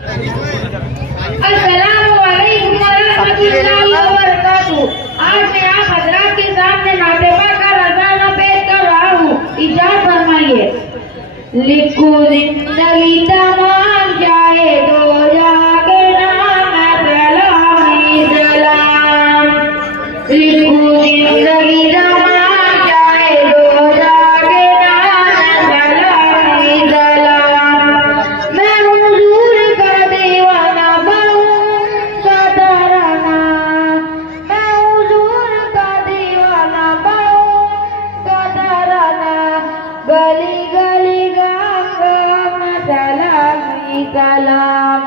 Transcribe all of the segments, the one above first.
अस्सलामुअलैकुम वरहमतुल्लाहि वबरकातुह। आज मैं आप हजरात के सामने नातेबा का रज़ाना पेश कर रहा हूँ। इजाज़त फरमाइए। लिखो जिंदगी तमाम जाए दो जाके नाम सलामी सलाम। लिखो जिंदगी तमाम जाए दो जाके नाम सलामी सलाम। मैं हुजूर का दीवाना बनूंगा तराना। मैं हुजूर का दीवाना बनूंगा तराना। गली गली सलामी सलाम।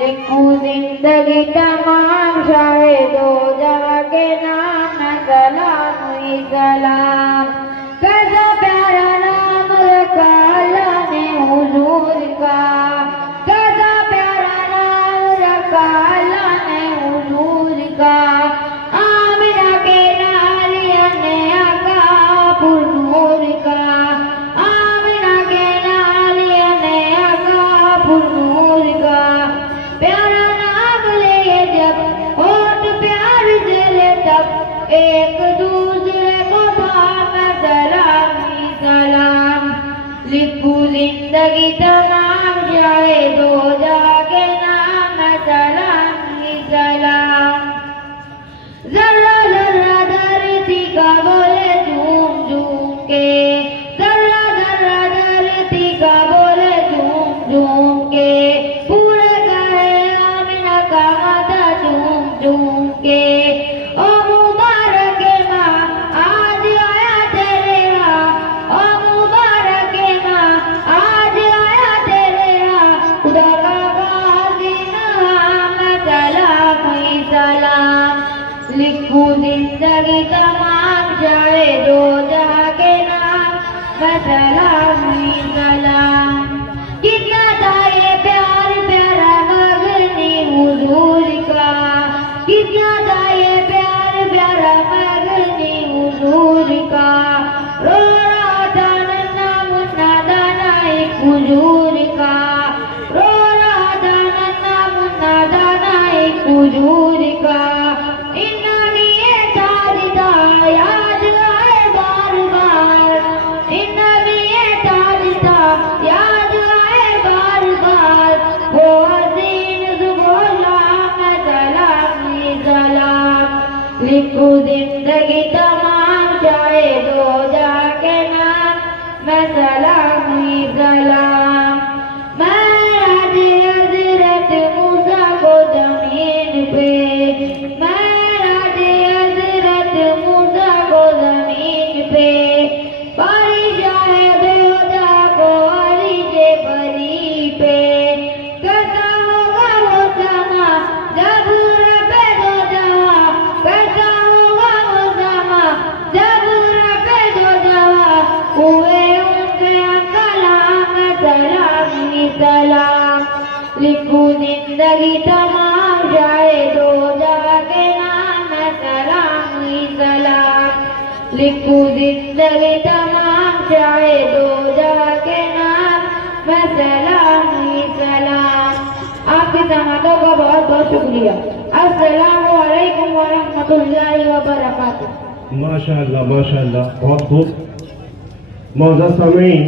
लिखूं जिंदगी तमाम शाहे दो जाके नाम सलामी सलाम। कैसा प्यारा नाम रखा अल्लाह ने हुजूर का। कैसा प्यारा नाम रखा अल्लाह ने हुजूर का। आमिना के नालिया ने आका पुरनूर का। आमिना के नालिया ने आका पुरनूर का। प्यारा नाम ले जब होठ प्यार से ले तब एक दूसरे को पाम सलामी सलाम। लिखूं जिंदगी तमाम जाए दो जाके नाम सलामी सलाम। जरा जरा धरती का बोले झूम झूम के। जरा जरा धरती का बोले झूम झूम के। पूरे गए आमिना का माता झूम झूम के। ओ मुबारक माँ आज आया तेरे यहाँ। ओ मुबारक माँ आज आया तेरे यहाँ। खुदा का गाज़ीना सलाम ही सलाम। लिखूं जिंदगी तमाम जाए दो जाके नाम सलाम ही सलाम। कितना था ये प्यार प्यारा मगनी हुजूर का। कितना था ये प्यार प्यारा मगनी हुजूर का। रो रहा था नन्हा मुन्ना दाना एक हुजूर का। रो रहा था नन्हा मुन्ना दाना एक हुजूर का। इन्ना लिए ताजदा याद आए बार बार। इन्ना लिए ताजदा याद आए बार बार। वो हसीन ज़ुबान सलामी सलाम। लिखूं जिंदगी तमाम जाए दो जाके नाम मैं सलामी सलाम। मैं आज हज़रत मूसा को ज़मीन पे। मैं आज हज़रत मूसा को ज़मीन पे। बारिश आए बेवजह को अरीशे परी पे। कैसा होगा वो समा जब रबे दो जवा। कैसा होगा वो समा जब रबे दो जवा। हुए उनके कलाम सलामी सलाम। लिखूं जिंदगी तमाम जाए दो जाके नाम सलामी सलाम। लिखूं जिंदगी तमाम जाए दो जाके नाम सलामी सलाम। आपकी समातों का बहुत बहुत शुक्रिया। अस्सलामुअलैकुम वरहमतुल्लाहि वबरकातुह। माशाअल्लाह माशाअल्लाह, बहुत खूब। मौजूद सामीन।